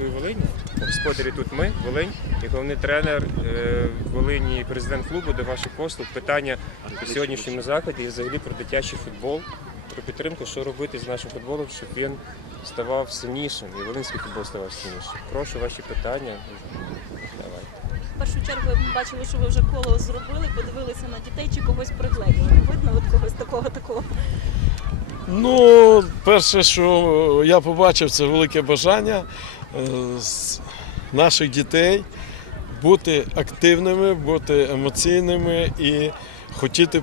міської Волині. Господарі тут ми, Волинь, і головний тренер е, Волині, і президент клубу до ваших послуг. Питання у сьогоднішньому заході і взагалі про дитячий футбол, про підтримку, що робити з нашим футболом, щоб він ставав сильнішим, і волинський футбол ставав сильнішим. Прошу ваші питання. Давайте. В першу чергу ми бачили, що ви вже коло зробили, подивилися на дітей чи когось пригледіли. Видно от когось такого такого. Ну, перше, що я побачив, це велике бажання наших дітей бути активними, бути емоційними і хотіти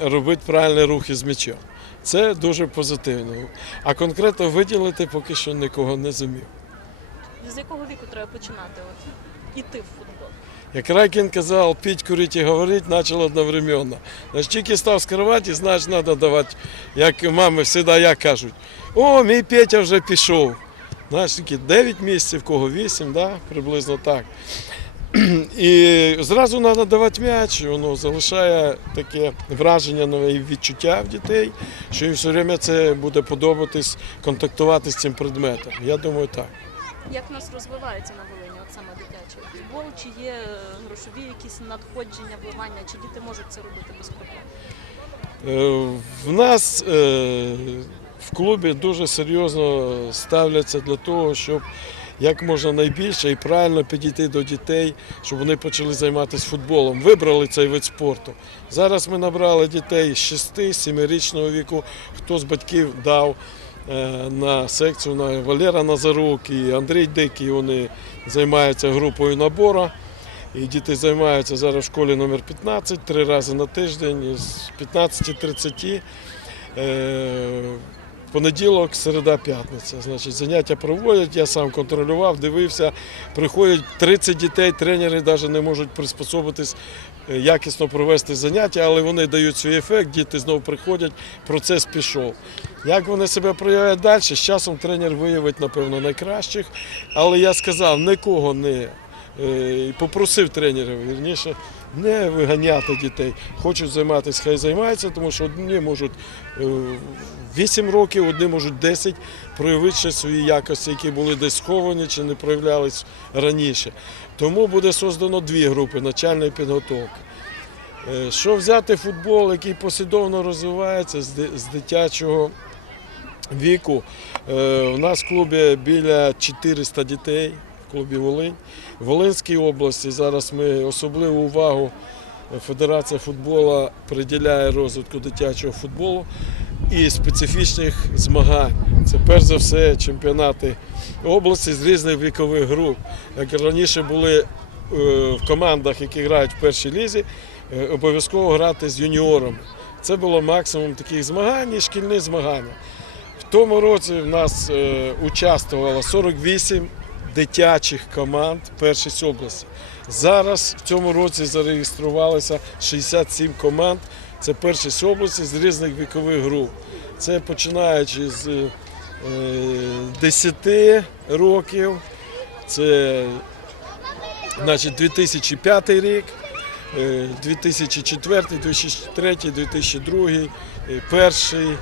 робити правильні рухи з м'ячем. Це дуже позитивно. А конкретно виділити поки що нікого не зумів. З якого віку треба починати от, іти в футбол? Як Райкін казав, піть, курить і говорить, почав одновременно. Значить, тільки став з кроваті, значить, треба давати, як мами завжди як кажуть, о, мій Петя вже пішов. Знаєш, тільки 9 місяців, кого 8, да? приблизно так. І зразу треба давати м'яч, воно залишає таке враження нове і відчуття в дітей, що їм все время це буде подобатись контактувати з цим предметом. Я думаю, так. Як в нас розвивається на Волині, от саме дитячий футбол? Чи є е, грошові якісь надходження, вливання, чи діти можуть це робити безкоштовно? Е, В нас е, в клубі дуже серйозно ставляться для того, щоб як можна найбільше і правильно підійти до дітей, щоб вони почали займатися футболом. Вибрали цей вид спорту. Зараз ми набрали дітей з 6-7-річного віку, хто з батьків дав е, на секцію на Валера Назарук і Андрій Дикий. Вони займаються групою набору. І діти займаються зараз в школі номер 15 три рази на тиждень з 15.30. Понеділок, середа, п'ятниця. Значить, заняття проводять, я сам контролював, дивився. Приходять 30 дітей, тренери навіть не можуть приспособитись е, якісно провести заняття, але вони дають свій ефект, діти знову приходять, процес пішов. Як вони себе проявляють далі, з часом тренер виявить, напевно, найкращих. Але я сказав, нікого не е, попросив тренера, вірніше, не виганяти дітей. Хочуть займатися, хай займаються, тому що одні можуть е, 8 років, одні можуть 10 проявити свої якості, які були десь сховані чи не проявлялись раніше. Тому буде создано дві групи начальної підготовки. Е, Що взяти футбол, який послідовно розвивається з дитячого віку. Е, У нас в клубі біля 400 дітей клубі Волинь. В Волинській області зараз ми особливу увагу Федерація футболу приділяє розвитку дитячого футболу і специфічних змагань. Це перш за все чемпіонати області з різних вікових груп. Як раніше були е, в командах, які грають в першій лізі, е, обов'язково грати з юніорами. Це було максимум таких змагань і шкільні змагання. В тому році в нас е, участвувало 48 дитячих команд першість області. Зараз в цьому році зареєструвалося 67 команд. Це першість області з різних вікових груп. Це починаючи з е, 10 років, це значить, 2005 рік, е, 2004, 2003, 2002, е, перший,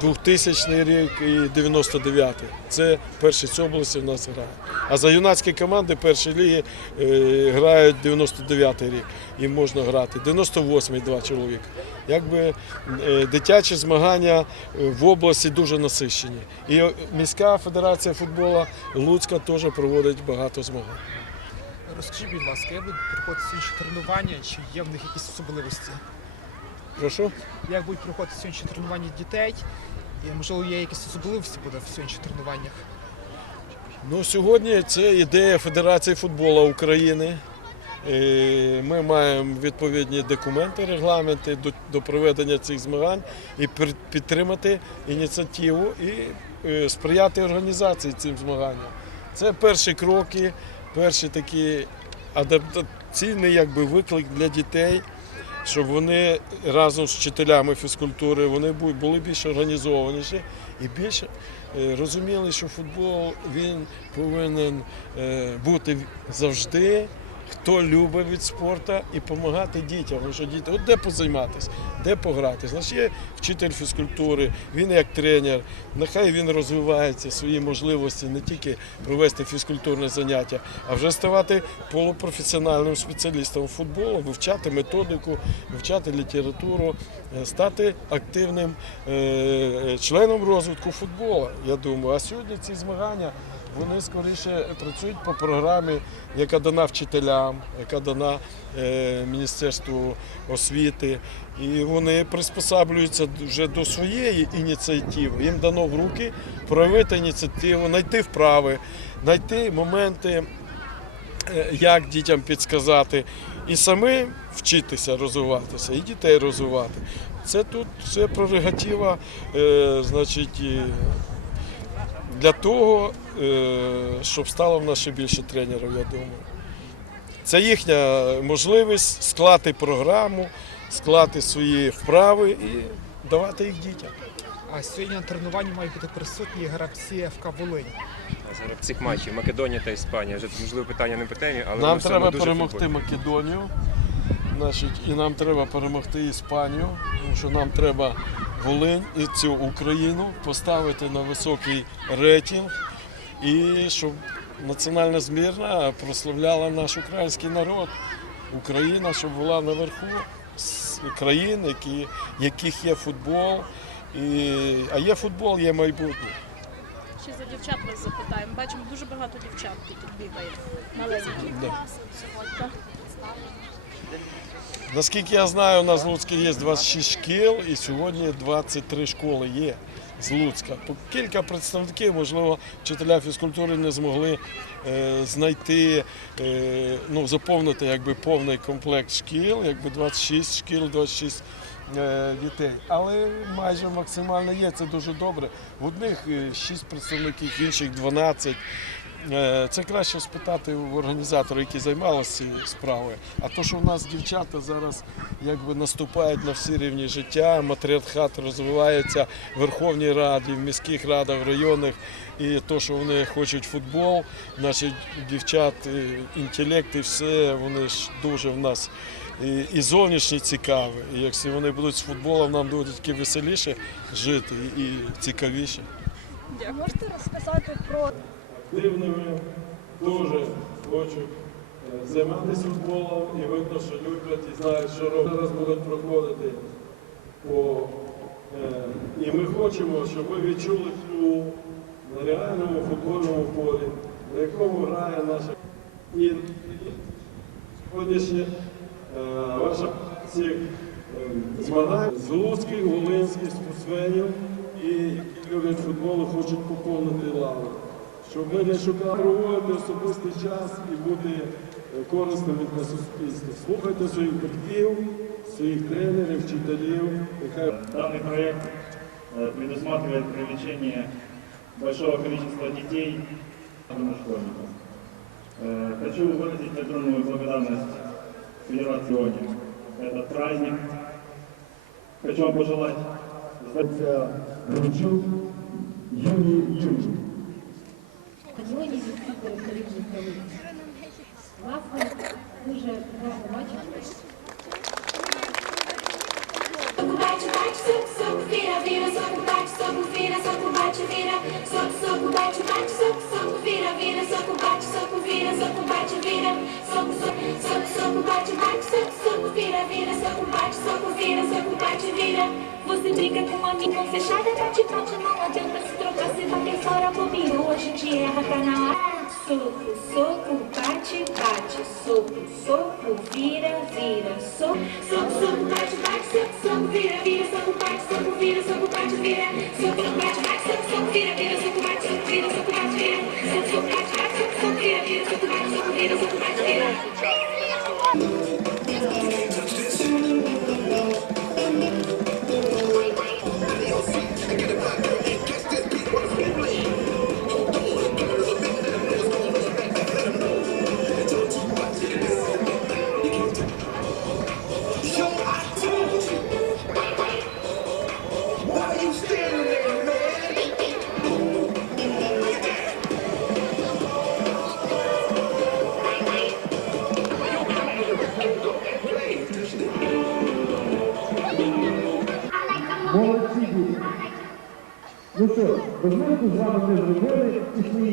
2000 рік і 99-й. Це першість області в нас грає. А за юнацькі команди першої ліги е, грають 99 рік. Їм можна грати. 98-й два чоловіка. Якби е, дитячі змагання е, в області дуже насищені. І міська федерація футболу Луцька теж проводить багато змагань. Розкажіть, будь ласка, як будуть проходити сьогоднішні тренування, чи є в них якісь особливості? Прошу. Як будуть проходити сьогоднішні тренування дітей? І можливо є якісь особливості буде в сьогоднішніх тренуваннях? Ну, сьогодні це ідея Федерації футболу України. Ми маємо відповідні документи, регламенти до, до проведення цих змагань і пер- підтримати ініціативу і е, сприяти організації цим змаганням. Це перші кроки, перші такі адаптаційний якби, виклик для дітей, щоб вони разом з вчителями фізкультури вони були більш організованіші і більше розуміли, що футбол він повинен е, бути завжди хто любить від спорту і допомагати дітям. Тому що діти, от де позайматися, де пограти. Значить, є вчитель фізкультури, він як тренер, нехай він розвивається, свої можливості не тільки провести фізкультурне заняття, а вже ставати полупрофесіональним спеціалістом футболу, вивчати методику, вивчати літературу, е, стати активним е, членом розвитку футболу. Я думаю, а сьогодні ці змагання. Вони скоріше працюють по програмі, яка дана вчителям, яка дана е, Міністерству освіти, і вони приспосаблюються вже до своєї ініціативи. Їм дано в руки проявити ініціативу, знайти вправи, знайти моменти, е, як дітям підсказати, і самим вчитися розвиватися, і дітей розвивати. Це тут все прерогатива, е, значить. Для того, е, щоб стало в нас ще більше тренерів, я думаю. Це їхня можливість склати програму, склати свої вправи і давати їх дітям. А сьогодні на тренуванні мають бути присутні гравці ФК Волинь. Зараз цих матчів Македонія та Іспанія. Вже можливо питання не по темі, але Нам треба дуже перемогти. Македонію, значить, і нам треба перемогти Іспанію, тому що нам треба Волинь і цю Україну поставити на високий рейтинг і щоб національна збірна прославляла наш український народ. Україна, щоб була наверху країн, які, яких є футбол. І, а є футбол, є майбутнє. Ще за дівчат вас запитаємо. Бачимо дуже багато дівчат, які тут бігають. Маленькі. Да. Так. Наскільки я знаю, у нас в Луцьку є 26 шкіл і сьогодні 23 школи є з Луцька. Кілька представників, можливо, вчителя фізкультури не змогли е, знайти, е, ну, заповнити якби, повний комплект шкіл, якби 26 шкіл, 26 е, дітей. Але майже максимально є, це дуже добре. В одних 6 представників, в інших 12. Е, Це краще спитати в організаторів, які займалися цією справою. А то, що в нас дівчата зараз якби наступають на всі рівні життя, матріархат розвивається в Верховній Раді, в міських радах, в районах. І то, що вони хочуть футбол, наші дівчат, і інтелект і все, вони ж дуже в нас і, і зовнішні цікаві. І якщо вони будуть з футболом, нам буде тільки веселіше жити і цікавіше. Можете розказати про активними, дуже хочуть е, займатися футболом і видно, що люблять і знають, що роблять. Зараз будуть проходити по. е, І ми хочемо, щоб ви відчули клуб на реальному футбольному полі, на якому грає наша і сьогоднішнє е, ваша цих змагань з луцьких, волинських спортсменів і які люблять футбол і хочуть поповнити лаву щоб ми не шукали проводити особистий час і бути е, корисними для суспільства. Слухайте своїх батьків, своїх тренерів, вчителів. Нехай Данный проект э, предусматривает привлечение большого количества детей и школьников. Э, Хочу выразить огромную благодарность Федерации ОНИ. Этот праздник. Хочу вам пожелать здоровья, Ручук Юрій Юрій. Сьогодні телевізор столиці. Власне, дуже гарно бачити. Soco bate, bate, soco, soco, vira, vira, soco bate, soco, vira, soco bate, vira, soco, soco bate, bate, soco, soco, vira, vira, soco bate, soco, vira, soco bate, vira, soco, soco, soco, bate, bate, soco, soco, vira, vira, soco bate, soco, vira, soco bate, vira. Você brinca com uma mão fechada, bate, bate, não adianta se trocar, se bater fora, bobeou, a gente erra, tá na hora. Soco, soco, bate, bate, soco, soco, vira, vira, soco, soco, soco, bate, bate, soco, soco, vira, vira, soco, bate, soco, vira, soco, bate, vira, soco, soco, bate, bate, soco, soco, vira, vira, soco, bate, soco, vira, soco, bate, vira, soco, soco, bate, bate, soco, soco, vira, vira, soco, bate, soco, vira, soco, bate, vira. Що, без митку з вами не зробили, і свої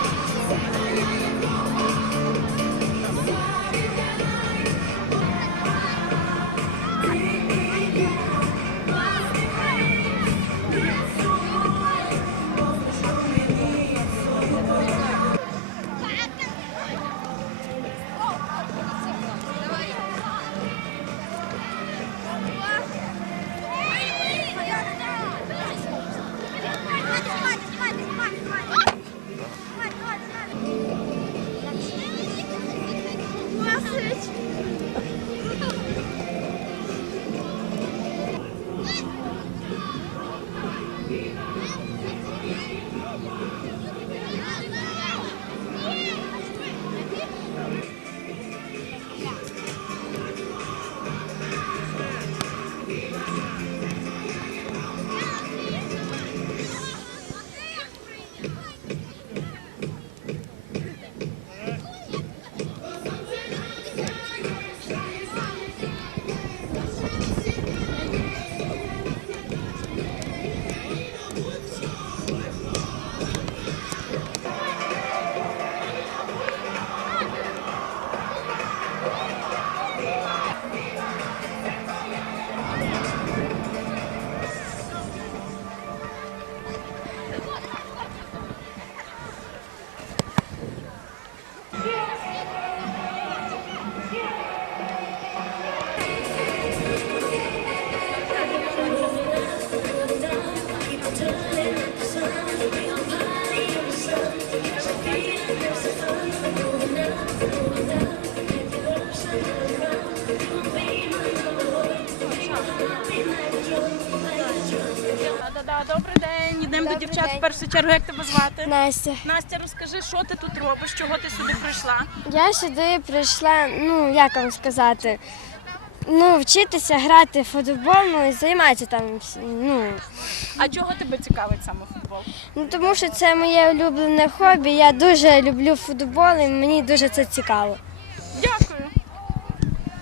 Да-да-да, добрий день. Йдемо до дівчат в першу чергу. Як тебе звати? Настя, Настя, розкажи, що ти тут робиш, чого ти сюди прийшла? я сюди прийшла, ну як вам сказати, ну вчитися грати в футбол, ну і займатися там. Ну, А чого тебе цікавить саме футбол? ну тому що це моє улюблене хобі. Я дуже люблю футбол і мені дуже це цікаво.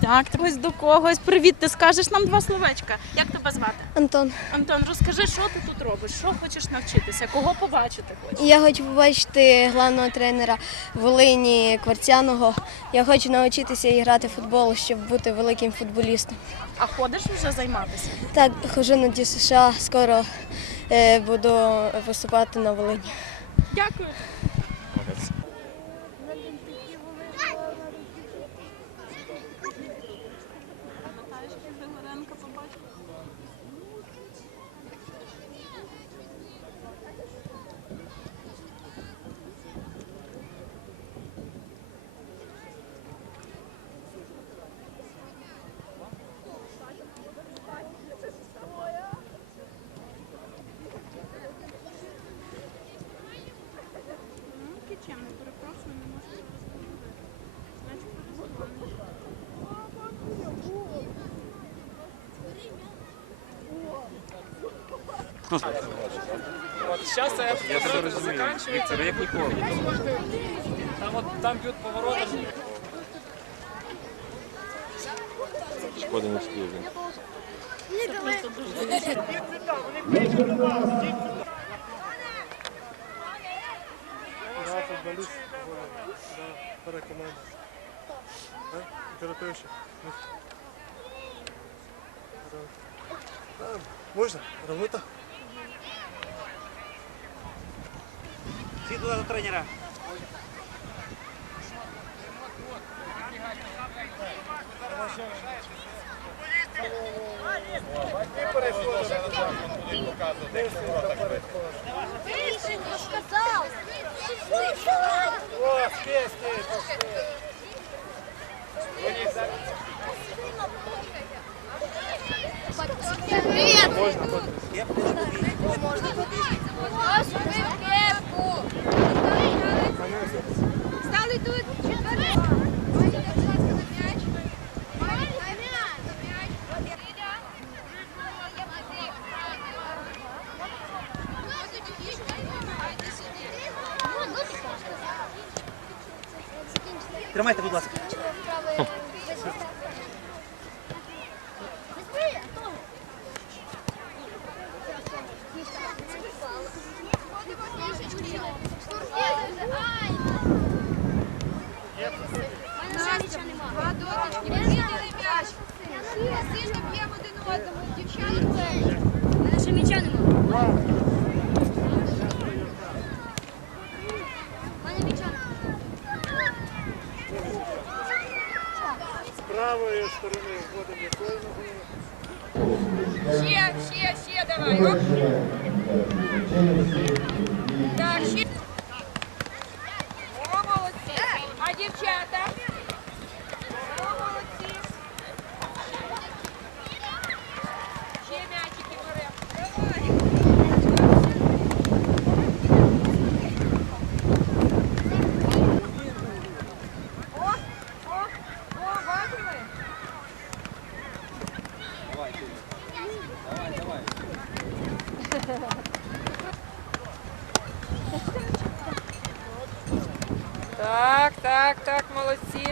Так, ось до когось. Привіт, ти скажеш нам два словечка. Як тебе звати? Антон, Антон, розкажи, що ти тут робиш, що хочеш навчитися, кого побачити хочеш? я хочу побачити головного тренера Волині Кварцяного. Я хочу навчитися і грати в футбол, щоб бути великим футболістом. А ходиш вже займатися? Так, хожу на Ді США, скоро е, буду виступати на Волині. Дякую. Я тебе розумію. Віктор, як ніколи. Шкода не встиг. Можна? Робити? Всі туди до тренера. Тримайте, будь ласка. Сильно б'ємо один м'яча нема. Так, так, молодці.